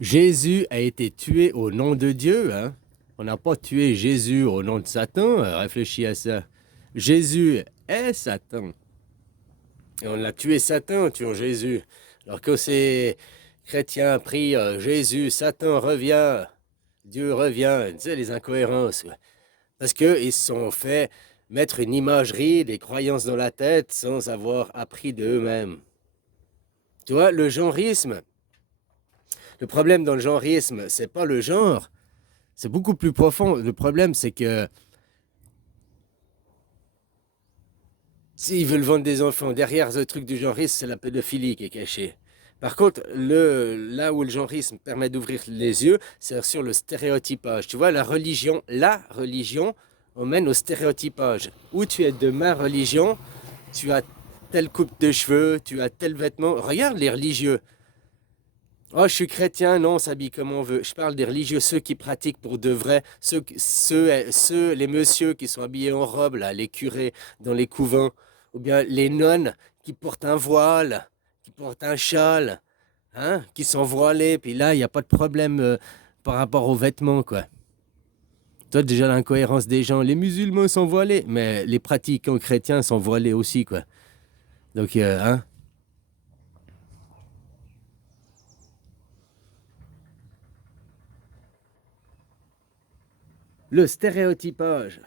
Jésus a été tué au nom de Dieu, hein. On n'a pas tué Jésus au nom de Satan, réfléchis à ça. Jésus est Satan. Et on a tué Satan en tuant Jésus. Alors que ces chrétiens prient Jésus, Satan revient, Dieu revient, tu sais, les incohérences. Ouais. Parce qu'ils se sont fait mettre une imagerie, des croyances dans la tête sans avoir appris d'eux-mêmes. Tu vois, le genrisme, le problème dans le genrisme, c'est pas le genre, c'est beaucoup plus profond. Le problème, c'est que s'ils veulent vendre des enfants, derrière ce truc du genrisme, c'est la pédophilie qui est cachée. Par contre, là où le genrisme permet d'ouvrir les yeux, c'est sur le stéréotypage. Tu vois, la religion emmène au stéréotypage. Où tu es de ma religion, tu as telle coupe de cheveux, tu as tel vêtement. Regarde les religieux. Oh, je suis chrétien, non, on s'habille comme on veut. Je parle des religieux, ceux qui pratiquent pour de vrai, les messieurs qui sont habillés en robe, là, les curés dans les couvents, ou bien les nonnes qui portent un voile, qui portent un châle, hein, qui sont voilés, puis là, il n'y a pas de problème par rapport aux vêtements, quoi. Toi, déjà, l'incohérence des gens, les musulmans sont voilés, mais les pratiquants chrétiens sont voilés aussi, quoi. Donc, hein. Le stéréotypage.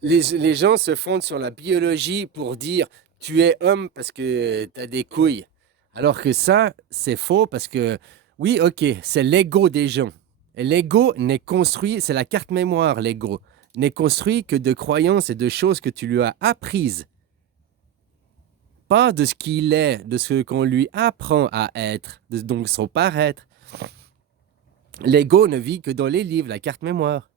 Les gens se fondent sur la biologie pour dire tu es homme parce que tu as des couilles. Alors que ça, c'est faux parce que, oui, ok, c'est l'ego des gens. Et l'ego n'est construit, c'est la carte mémoire, l'ego, n'est construit que de croyances et de choses que tu lui as apprises. Pas de ce qu'il est, de ce qu'on lui apprend à être, donc son paraître. L'ego ne vit que dans les livres, la carte mémoire.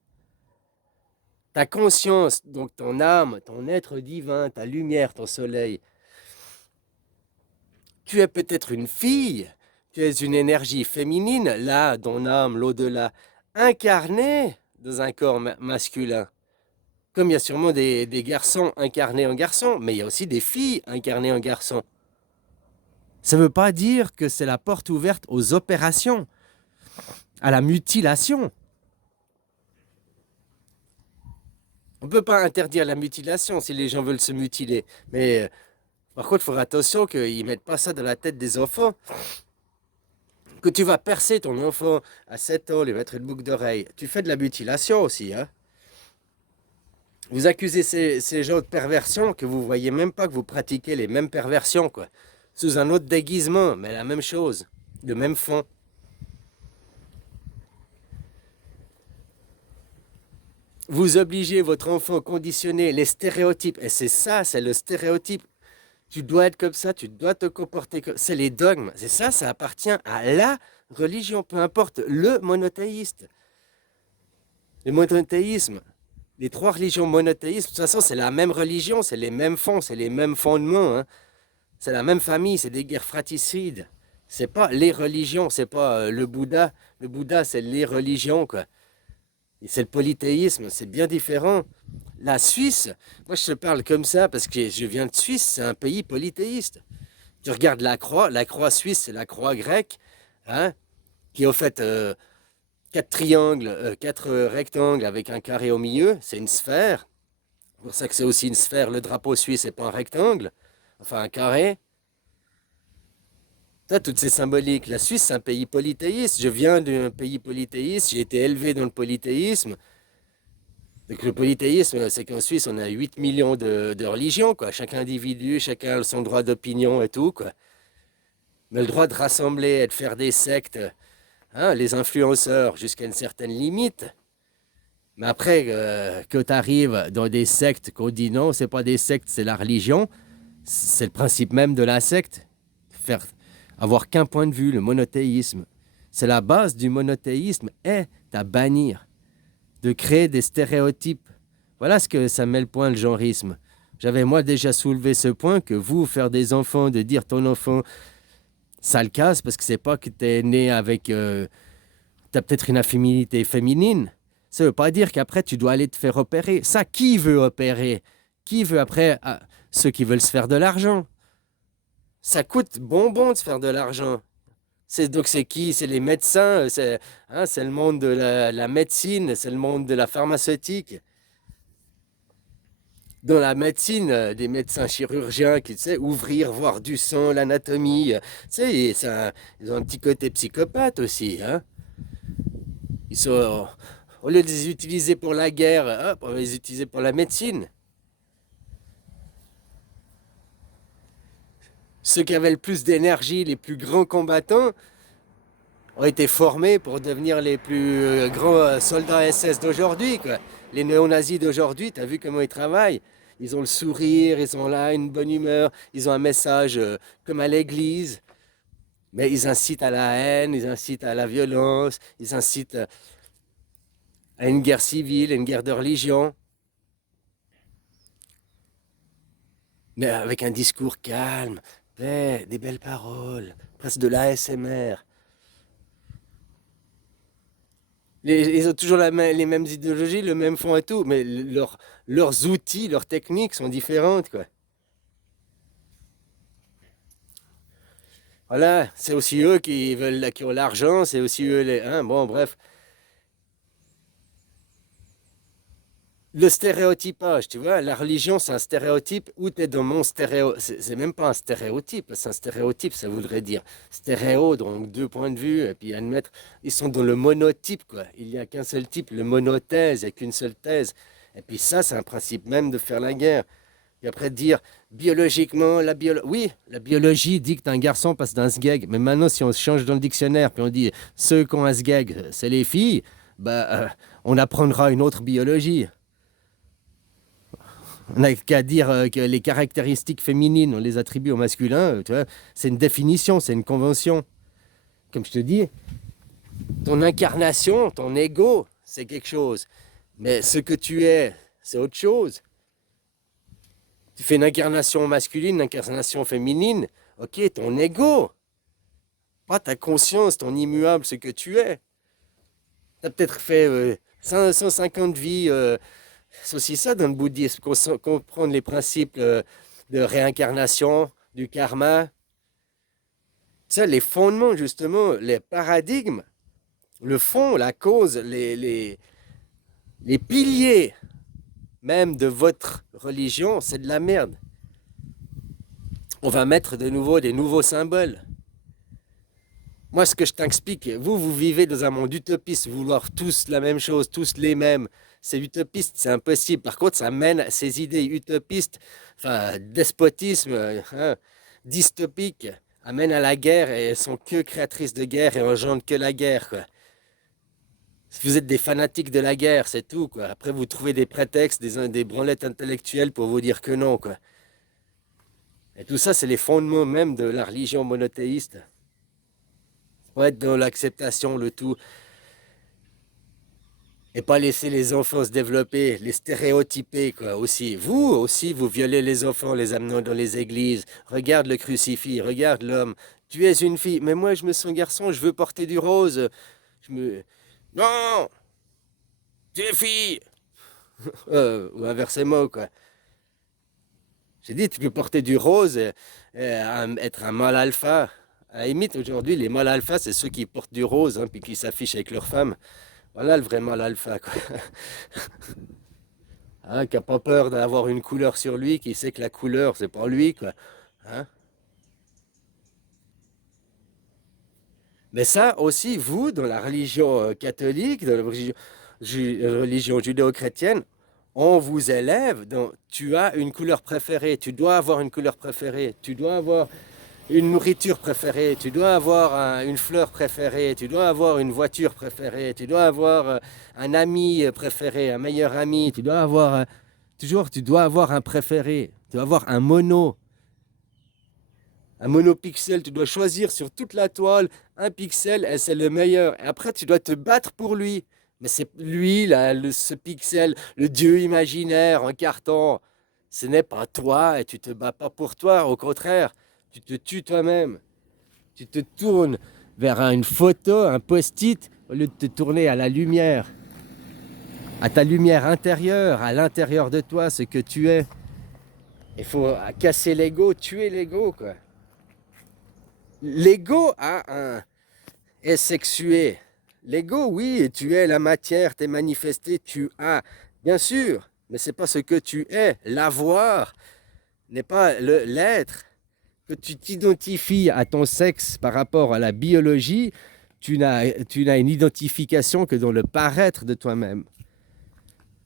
Ta conscience, donc ton âme, ton être divin, ta lumière, ton soleil, tu es peut-être une fille, tu es une énergie féminine, là, ton âme, l'au-delà, incarnée dans un corps masculin. Comme il y a sûrement des garçons incarnés en garçons, mais il y a aussi des filles incarnées en garçons. Ça ne veut pas dire que c'est la porte ouverte aux opérations, à la mutilation. On ne peut pas interdire la mutilation si les gens veulent se mutiler. Mais par contre, il faut faire attention qu'ils ne mettent pas ça dans la tête des enfants. Que tu vas percer ton enfant à 7 ans, lui mettre une boucle d'oreille. Tu fais de la mutilation aussi. Hein. Vous accusez ces gens de perversion que vous voyez même pas que vous pratiquez les mêmes perversions, quoi. Sous un autre déguisement, mais la même chose, le même fond. Vous obligez votre enfant à conditionner les stéréotypes. Et c'est ça, c'est le stéréotype. Tu dois être comme ça, tu dois te comporter comme ça. C'est les dogmes. C'est ça, ça appartient à la religion, peu importe le monothéiste. Le monothéisme, les trois religions monothéistes, de toute façon, c'est la même religion, c'est les mêmes fonds, c'est les mêmes fondements. Hein. C'est la même famille, c'est des guerres fratricides. C'est pas les religions, c'est pas le Bouddha. Le Bouddha, c'est les religions, quoi. Et c'est le polythéisme, c'est bien différent. La Suisse, moi je te parle comme ça parce que je viens de Suisse, c'est un pays polythéiste. Tu regardes la croix suisse, c'est la croix grecque, hein, qui est au fait quatre triangles, quatre rectangles avec un carré au milieu, c'est une sphère. C'est pour ça que c'est aussi une sphère. Le drapeau suisse n'est pas un rectangle, enfin un carré. Ça, toutes ces symboliques. La Suisse, c'est un pays polythéiste. Je viens d'un pays polythéiste, j'ai été élevé dans le polythéisme. Donc le polythéisme, c'est qu'en Suisse, on a 8 millions de religions, quoi. Chaque individu, chacun a son droit d'opinion et tout, quoi. Mais le droit de rassembler et de faire des sectes, hein, les influenceurs, jusqu'à une certaine limite. Mais après, que tu arrives dans des sectes qu'on dit non, c'est pas des sectes, c'est la religion, c'est le principe même de la secte. Faire, avoir qu'un point de vue, le monothéisme. C'est la base du monothéisme, est à bannir, de créer des stéréotypes. Voilà ce que ça met le point, le genrisme. J'avais moi déjà soulevé ce point que vous, faire des enfants, de dire ton enfant, ça le casse parce que c'est pas que tu es né avec... tu as peut-être une affinité féminine. Ça veut pas dire qu'après, tu dois aller te faire opérer. Ça, qui veut opérer? Qui veut après? Ceux qui veulent se faire de l'argent. Ça coûte bonbon de se faire de l'argent. Donc c'est qui? C'est les médecins, c'est le monde de la médecine, c'est le monde de la pharmaceutique. Dans la médecine, des médecins chirurgiens qui, tu sais, ouvrir, voir du sang, l'anatomie, tu sais, ils ont un petit côté psychopathe aussi, hein. Ils sont, au lieu de les utiliser pour la guerre, hop, on va les utiliser pour la médecine. Ceux qui avaient le plus d'énergie, les plus grands combattants, ont été formés pour devenir les plus grands soldats SS d'aujourd'hui, quoi. Les néo-nazis d'aujourd'hui, tu as vu comment ils travaillent? Ils ont le sourire, ils ont là une bonne humeur, ils ont un message comme à l'église, mais ils incitent à la haine, ils incitent à la violence, ils incitent à une guerre civile, à une guerre de religion, mais avec un discours calme, paix, des belles paroles, presque de l'ASMR. Ils ont toujours les mêmes idéologies, le même fond et tout, mais leurs outils, leurs techniques sont différentes, quoi. Voilà, c'est aussi eux qui veulent, qui ont l'argent, c'est aussi eux les. Hein, bon, bref. Le stéréotypage, tu vois, la religion, c'est un stéréotype où tu es dans mon stéréo. C'est même pas un stéréotype, c'est un stéréotype, ça voudrait dire stéréo, donc deux points de vue, et puis admettre, ils sont dans le monotype, quoi. Il n'y a qu'un seul type, le monothèse, il n'y a qu'une seule thèse. Et puis ça, c'est un principe même de faire la guerre. Et après dire, biologiquement, oui, la biologie dit que t'es un garçon parce que t'as un sgeg. Mais maintenant, si on se change dans le dictionnaire, puis on dit, ceux qui ont un sgeg, c'est les filles, bah, on apprendra une autre biologie. On n'a qu'à dire que les caractéristiques féminines, on les attribue au masculin, tu vois, c'est une définition, c'est une convention. Comme je te dis, ton incarnation, ton ego, c'est quelque chose. Mais ce que tu es, c'est autre chose. Tu fais une incarnation masculine, une incarnation féminine, ok, ton ego, pas ta conscience, ton immuable, ce que tu es. Tu as peut-être fait 550 vies, c'est aussi ça dans le bouddhisme, comprendre les principes de réincarnation, du karma, ça, les fondements justement, les paradigmes, le fond, la cause, les piliers même de votre religion, c'est de la merde. On va mettre de nouveau des nouveaux symboles. Moi, ce que je t'explique, vous vivez dans un monde utopiste, vouloir tous la même chose, tous les mêmes. C'est utopiste, c'est impossible. Par contre, ça mène à ces idées utopistes, enfin, despotisme, hein, dystopique, amène à la guerre et elles sont que créatrices de guerre et engendrent que la guerre, quoi. Vous êtes des fanatiques de la guerre, c'est tout, quoi. Après, vous trouvez des prétextes, des branlettes intellectuelles pour vous dire que non, quoi. Et tout ça, c'est les fondements même de la religion monothéiste. Pour être dans l'acceptation, le tout. Et pas laisser les enfants se développer, les stéréotyper, quoi, aussi. Vous aussi, vous violez les enfants, les amenant dans les églises. Regarde le crucifix, regarde l'homme. Tu es une fille, mais moi, je me sens garçon, je veux porter du rose. Je me... Non, tu es fille. Ou inversement, quoi. J'ai dit, tu peux porter du rose et être un mâle alpha. À la limite, aujourd'hui, les mâles alpha, c'est ceux qui portent du rose, hein, puis qui s'affichent avec leurs femmes. Voilà le vrai mâle alpha, quoi. Hein, qui n'a pas peur d'avoir une couleur sur lui, qui sait que la couleur, c'est pas lui, quoi. Hein. Mais ça aussi, vous, dans la religion catholique, dans la religion, religion judéo-chrétienne, on vous élève dans tu as une couleur préférée, tu dois avoir une couleur préférée, tu dois avoir une nourriture préférée, tu dois avoir une fleur préférée, tu dois avoir une voiture préférée, tu dois avoir un ami préféré, un meilleur ami, tu dois avoir toujours, tu dois avoir un préféré, tu dois avoir un monopixel, tu dois choisir sur toute la toile un pixel et c'est le meilleur. Et après, tu dois te battre pour lui. Mais c'est lui, là, ce pixel, le dieu imaginaire en carton. Ce n'est pas toi et tu te bats pas pour toi. Au contraire, tu te tues toi-même. Tu te tournes vers une photo, un post-it, au lieu de te tourner à la lumière, à ta lumière intérieure, à l'intérieur de toi, ce que tu es. Il faut casser l'ego, tuer l'ego, quoi. L'ego a est sexué. L'ego, oui, tu es la matière, t'es manifesté, tu as, bien sûr, mais c'est pas ce que tu es. L'avoir n'est pas l'être. Que tu t'identifies à ton sexe par rapport à la biologie, tu n'as une identification que dans le paraître de toi-même.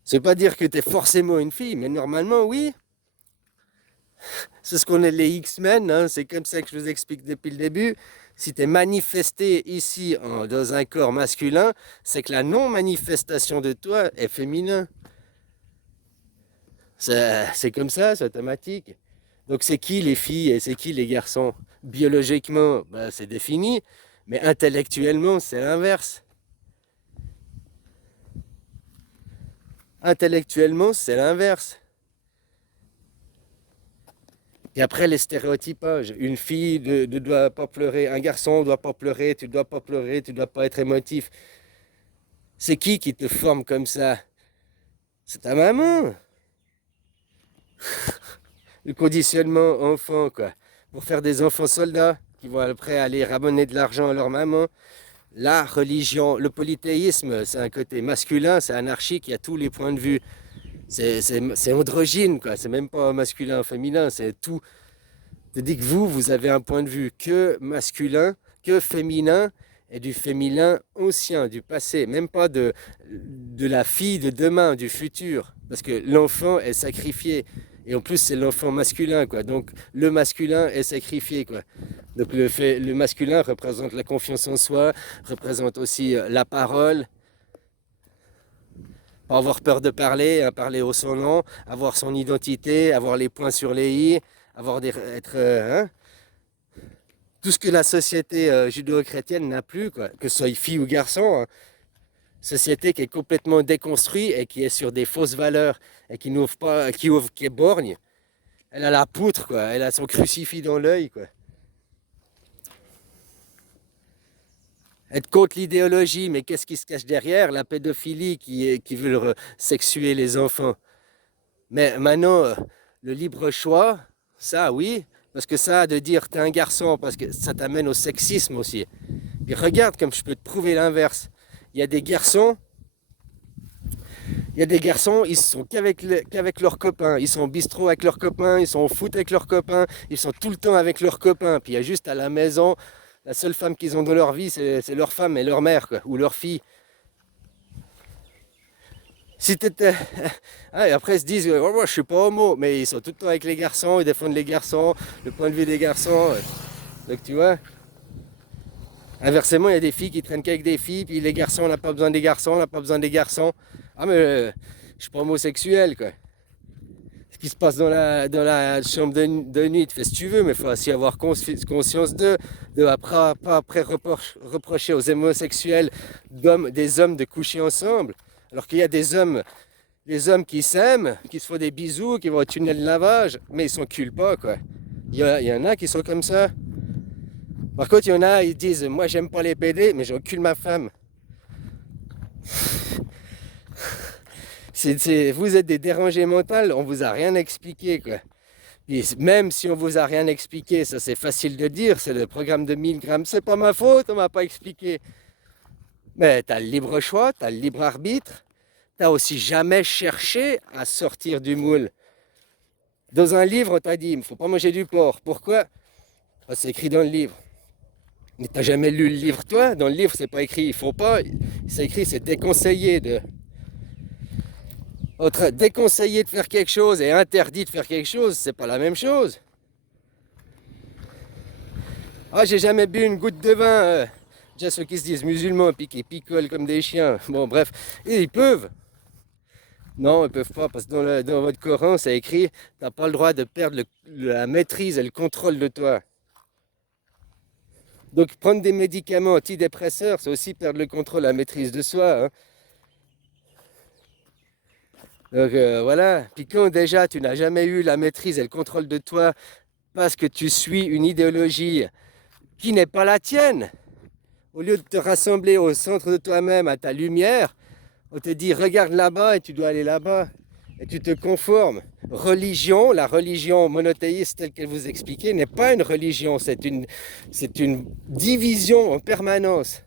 Ça veut pas dire que tu es forcément une fille, mais normalement, oui. C'est ce qu'on est les X-Men, hein, c'est comme ça que je vous explique depuis le début. Si tu es manifesté ici dans un corps masculin, c'est que la non-manifestation de toi est féminin. C'est comme ça, c'est automatique. Donc c'est qui les filles et c'est qui les garçons? Biologiquement, ben, c'est défini, mais intellectuellement, c'est l'inverse. Intellectuellement, c'est l'inverse. Et après, les stéréotypages. Une fille ne doit pas pleurer, un garçon ne doit pas pleurer, tu ne dois pas pleurer, tu ne dois pas être émotif. C'est qui te forme comme ça? C'est ta maman. Le conditionnement enfant, quoi. Pour faire des enfants soldats qui vont après aller ramener de l'argent à leur maman. La religion, le polythéisme, c'est un côté masculin, c'est anarchique, il y a tous les points de vue. C'est androgyne, quoi. C'est même pas masculin, féminin, c'est tout. Je dis que vous avez un point de vue que masculin, que féminin, et du féminin ancien, du passé, même pas de la fille de demain, du futur. Parce que l'enfant est sacrifié. Et en plus, c'est l'enfant masculin, quoi. Donc, le masculin est sacrifié, quoi. Donc, le masculin représente la confiance en soi, représente aussi la parole, pas avoir peur de parler, hein, parler au son nom, avoir son identité, avoir les points sur les i, être, hein, tout ce que la société judéo-chrétienne n'a plus, quoi, que ce soit fille ou garçon, hein. Société qui est complètement déconstruite et qui est sur des fausses valeurs et qui n'ouvre pas, qui est borgne. Elle a la poutre, quoi. Elle a son crucifix dans l'œil, quoi. Être contre l'idéologie, mais qu'est-ce qui se cache derrière? La pédophilie qui veut sexuer les enfants. Mais maintenant, le libre choix, ça oui, parce que ça, de dire t'es un garçon, parce que ça t'amène au sexisme aussi. Et regarde comme je peux te prouver l'inverse. Il y a des garçons, ils sont qu'avec leurs copains. Ils sont au bistrot avec leurs copains, ils sont au foot avec leurs copains, ils sont tout le temps avec leurs copains. Puis il y a juste à la maison, la seule femme qu'ils ont dans leur vie, c'est leur femme et leur mère, quoi, ou leur fille. Si t'étais... Ah, et après ils se disent, oh, moi je suis pas homo, mais ils sont tout le temps avec les garçons, ils défendent les garçons, le point de vue des garçons. Donc tu vois, inversement, il y a des filles qui traînent qu'avec des filles, puis les garçons, on n'a pas besoin des garçons, on n'a pas besoin des garçons. Ah mais je suis pas homosexuel, quoi. Ce qui se passe dans la chambre de nuit, tu fais ce que tu veux, mais il faut aussi avoir conscience pas après reprocher aux homosexuels des hommes de coucher ensemble. Alors qu'il y a des hommes qui s'aiment, qui se font des bisous, qui vont au tunnel de lavage, mais ils s'en culent pas, quoi. Il y en a qui sont comme ça. Par contre, il y en a, ils disent, moi j'aime pas les PD, mais j'encule ma femme. Vous êtes des dérangés mentaux, on vous a rien expliqué, quoi. Et même si on vous a rien expliqué, ça c'est facile de dire, c'est le programme de 1000 grammes, c'est pas ma faute, on m'a pas expliqué. Mais tu as le libre choix, tu as le libre arbitre, tu n'as aussi jamais cherché à sortir du moule. Dans un livre, on t'a dit, il ne faut pas manger du porc. Pourquoi? C'est écrit dans le livre. Mais tu n'as jamais lu le livre, toi? Dans le livre, c'est pas écrit, il faut pas. C'est écrit, c'est déconseillé de... Entre déconseillé de faire quelque chose et interdit de faire quelque chose, c'est pas la même chose. Ah, j'ai jamais bu une goutte de vin. Déjà ceux qui se disent musulmans puis qui picolent comme des chiens. Bon, bref, et ils peuvent. Non, ils peuvent pas, parce que dans votre Coran, c'est écrit, tu n'as pas le droit de perdre la maîtrise et le contrôle de toi. Donc prendre des médicaments antidépresseurs, c'est aussi perdre le contrôle, la maîtrise de soi, hein. Donc voilà, puis quand déjà tu n'as jamais eu la maîtrise et le contrôle de toi parce que tu suis une idéologie qui n'est pas la tienne, au lieu de te rassembler au centre de toi-même, à ta lumière, on te dit regarde là-bas et tu dois aller là-bas. Et tu te conformes. religion, la religion monothéiste telle qu'elle vous expliquait, n'est pas une religion, c'est une division en permanence.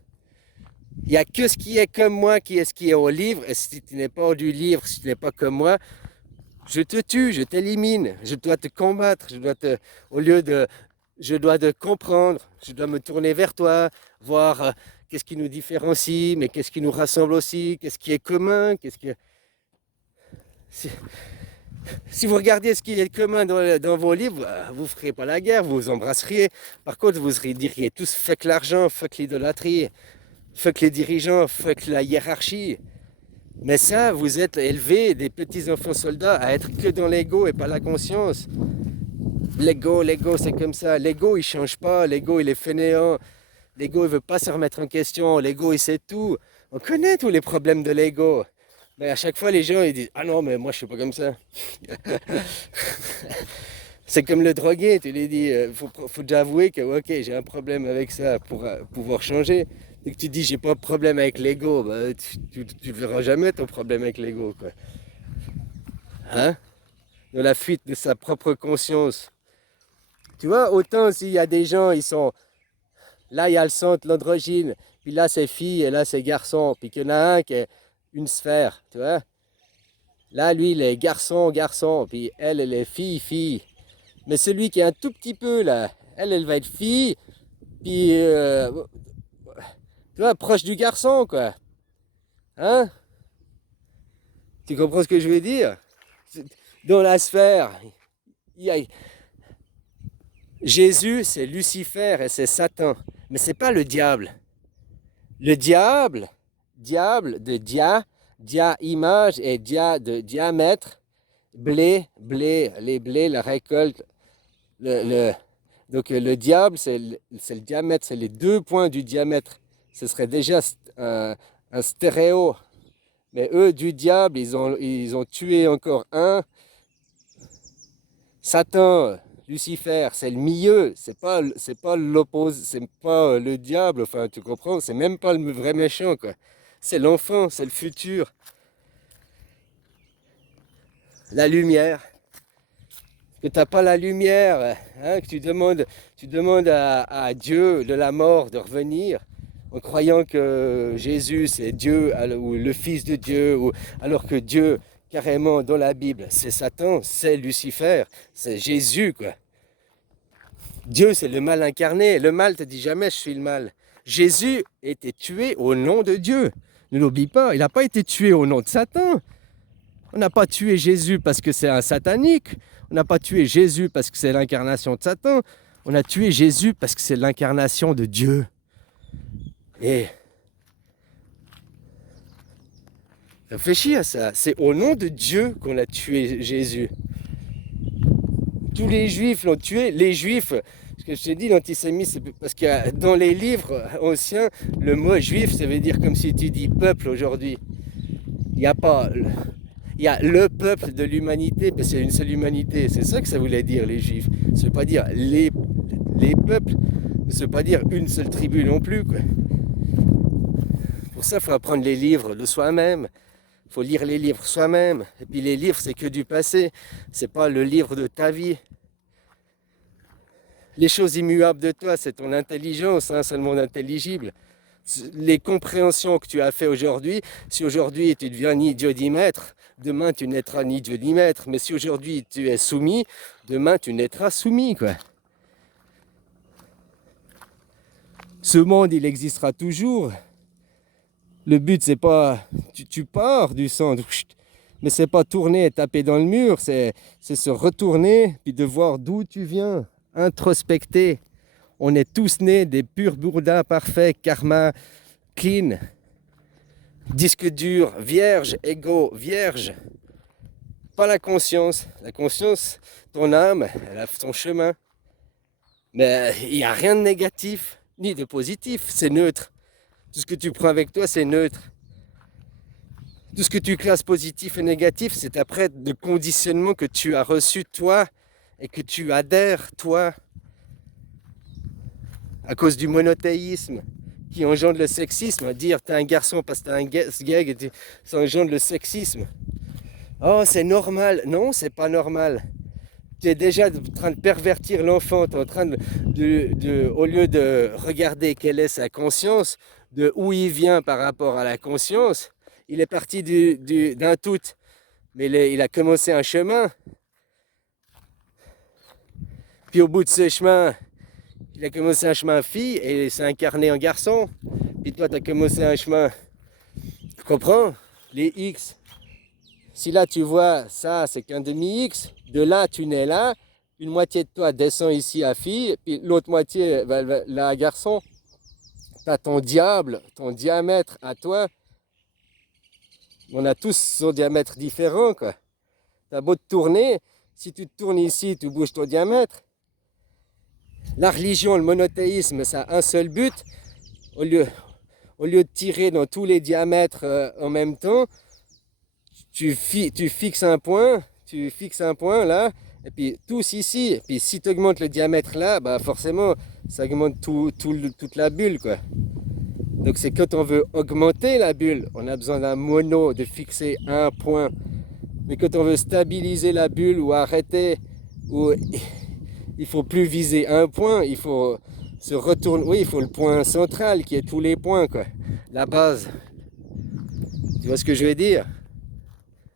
Il n'y a que ce qui est comme moi qui est ce qui est au livre, et si tu n'es pas du livre, si tu n'es pas comme moi, je te tue, je t'élimine, je dois te combattre, je dois te comprendre, je dois me tourner vers toi, voir qu'est-ce qui nous différencie, mais qu'est-ce qui nous rassemble aussi, qu'est-ce qui est commun, Si, si vous regardiez ce qui est commun dans vos livres, vous ne ferez pas la guerre, vous vous embrasseriez. Par contre, vous diriez tous fuck l'argent, fuck l'idolâtrie, fuck les dirigeants, fuck la hiérarchie. Mais ça, vous êtes élevés, des petits enfants soldats, à être que dans l'ego et pas la conscience. L'ego, c'est comme ça. L'ego, il change pas. L'ego, il est fainéant. L'ego, il veut pas se remettre en question. L'ego, il sait tout. On connaît tous les problèmes de l'ego. Mais à chaque fois, les gens, ils disent « Ah non, mais moi, je suis pas comme ça. » C'est comme le drogué. Tu lui dis « Faut déjà avouer que, ok, j'ai un problème avec ça pour pouvoir changer. » Et que tu dis « J'ai pas de problème avec l'ego. » Bah, tu verras jamais ton problème avec l'ego, quoi. Hein? Dans la fuite de sa propre conscience. Tu vois, autant s'il y a des gens, ils sont... Là, il y a le centre, l'androgyne, puis là, c'est fille, et là, c'est garçon. Puis qu'il y en a un qui est une sphère, tu vois. Là, lui, il est garçon, garçon, puis elle est fille, fille. Mais celui qui est un tout petit peu, là, elle va être fille, puis... tu vois, proche du garçon, quoi. Hein? Tu comprends ce que je veux dire? Dans la sphère, il y a... Jésus, c'est Lucifer et c'est Satan. Mais c'est pas le diable. Le diable de dia image et dia de diamètre, blé, les blés, la récolte. Donc le diable, c'est le diamètre, c'est les 2 points du diamètre. Ce serait déjà un stéréo. Mais eux, du diable, ils ont tué encore un. Satan, Lucifer, c'est le milieu, c'est pas l'opposé, c'est pas le diable, enfin tu comprends, c'est même pas le vrai méchant, quoi. C'est l'enfant, c'est le futur, la lumière. Que tu n'as pas la lumière, hein, que tu demandes à Dieu de la mort de revenir en croyant que Jésus c'est Dieu ou le Fils de Dieu, alors que Dieu, carrément dans la Bible, c'est Satan, c'est Lucifer, c'est Jésus, quoi. Dieu, c'est le mal incarné. Le mal te dit jamais je suis le mal. Jésus était tué au nom de Dieu. Ne l'oublie pas, il n'a pas été tué au nom de Satan. On n'a pas tué Jésus parce que c'est un satanique. On n'a pas tué Jésus parce que c'est l'incarnation de Satan. On a tué Jésus parce que c'est l'incarnation de Dieu. Et réfléchis à ça. C'est au nom de Dieu qu'on a tué Jésus. Tous les juifs l'ont tué. Les juifs, ce que je te dis, l'antisémitisme, c'est parce que dans les livres anciens, le mot juif, ça veut dire comme si tu dis peuple aujourd'hui. Il n'y a pas... Il y a le peuple de l'humanité, parce qu'il y a une seule humanité. C'est ça que ça voulait dire, les juifs. Ça ne veut pas dire les peuples, ça ne veut pas dire une seule tribu non plus, quoi. Pour ça, il faut apprendre les livres de soi-même. Il faut lire les livres soi-même. Et puis les livres, c'est que du passé. C'est pas le livre de ta vie. Les choses immuables de toi, c'est ton intelligence, hein, c'est le monde intelligible. Les compréhensions que tu as fait aujourd'hui, si aujourd'hui tu deviens ni Dieu ni maître, demain tu naîtras ni Dieu ni maître. Mais si aujourd'hui tu es soumis, demain tu naîtras soumis, quoi. Ce monde, il existera toujours. Le but, c'est pas... Tu pars du centre, mais c'est pas tourner et taper dans le mur, c'est se retourner, puis de voir d'où tu viens, introspecter. On est tous nés des purs Bouddhas parfaits, karma, clean, disque dur, vierge, ego, vierge. Pas la conscience. La conscience, ton âme, elle a son chemin. Mais il n'y a rien de négatif, ni de positif, c'est neutre. Tout ce que tu prends avec toi, c'est neutre. Tout ce que tu classes positif et négatif, c'est après le conditionnement que tu as reçu toi et que tu adhères toi à cause du monothéisme qui engendre le sexisme. Dire t'es un garçon parce que t'es un gag, ça engendre le sexisme. Oh, c'est normal. Non, c'est pas normal. Tu es déjà en train de pervertir l'enfant. Tu es en train au lieu de regarder quelle est sa conscience, de où il vient par rapport à la conscience, il est parti d'un tout. Mais il a commencé un chemin. Puis au bout de ce chemin, il a commencé un chemin fille et s'est incarné en garçon. Puis toi, tu as commencé un chemin. Tu comprends? Les X. Si là tu vois ça, c'est qu'un demi-X. De là, tu nais là. Une moitié de toi descend ici à fille. Puis l'autre moitié, là à garçon. Tu as ton diable, ton diamètre à toi. On a tous son diamètre différent, quoi. Tu as beau te tourner. Si tu te tournes ici, tu bouges ton diamètre. La religion, le monothéisme, ça a un seul but. Au lieu, au lieu de tirer dans tous les diamètres en même temps, tu fixes un point là, et puis tous ici. Et puis si tu augmentes le diamètre là, bah forcément, ça augmente toute la bulle, quoi. Donc c'est quand on veut augmenter la bulle, on a besoin d'un mono, de fixer un point. Mais quand on veut stabiliser la bulle ou arrêter, ou il faut plus viser un point, il faut se retourner. Oui, il faut le point central qui est tous les points, quoi. La base. Tu vois ce que je veux dire?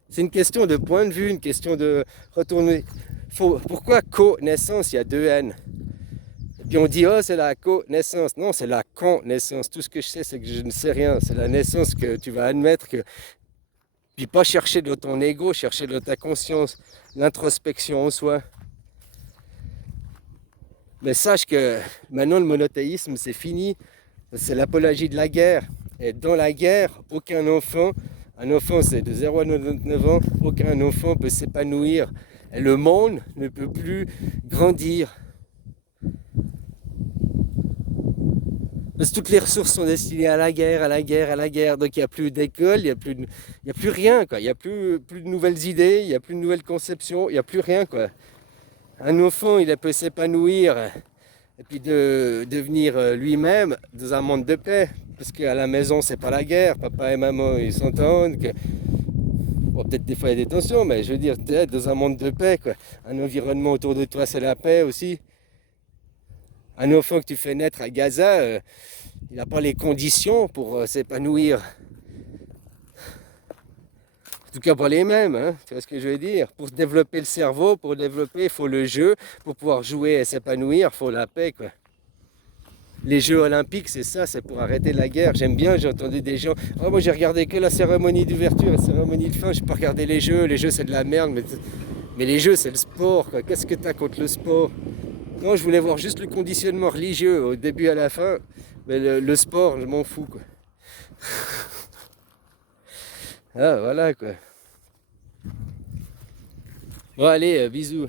C'est une question de point de vue, une question de retourner. Pourquoi connaissance, il y a deux N? Et puis on dit, oh, c'est la connaissance. Non, c'est la connaissance. Tout ce que je sais, c'est que je ne sais rien. C'est la naissance que tu vas admettre que. Puis pas chercher dans ton ego, chercher dans ta conscience, l'introspection en soi. Mais sache que maintenant le monothéisme c'est fini, c'est l'apologie de la guerre. Et dans la guerre, aucun enfant, un enfant c'est de 0 à 99 ans, aucun enfant peut s'épanouir. Et le monde ne peut plus grandir. Parce que toutes les ressources sont destinées à la guerre, à la guerre, à la guerre. Donc il n'y a plus d'école, il y a plus rien, quoi. Il n'y a plus de nouvelles idées, il n'y a plus de nouvelles conceptions, il n'y a plus rien, quoi. Un enfant, il peut s'épanouir et puis de devenir lui-même dans un monde de paix. Parce qu'à la maison, c'est pas la guerre. Papa et maman, ils s'entendent. Bon, peut-être des fois, il y a des tensions, mais je veux dire, être dans un monde de paix, quoi. Un environnement autour de toi, c'est la paix aussi. Un enfant que tu fais naître à Gaza, il n'a pas les conditions pour s'épanouir. En tout cas, pas les mêmes, hein. Tu vois ce que je veux dire? Pour développer le cerveau, pour développer, il faut le jeu. Pour pouvoir jouer et s'épanouir, il faut la paix, quoi. Les Jeux Olympiques, c'est ça, c'est pour arrêter la guerre. J'aime bien, j'ai entendu des gens. Oh, moi j'ai regardé que la cérémonie d'ouverture, la cérémonie de fin, j'ai pas regardé les Jeux c'est de la merde, mais les Jeux c'est le sport, quoi. Qu'est-ce que t'as contre le sport? Non, je voulais voir juste le conditionnement religieux au début à la fin, mais le sport, je m'en fous, quoi. Ah, voilà, quoi. Bon, allez, bisous.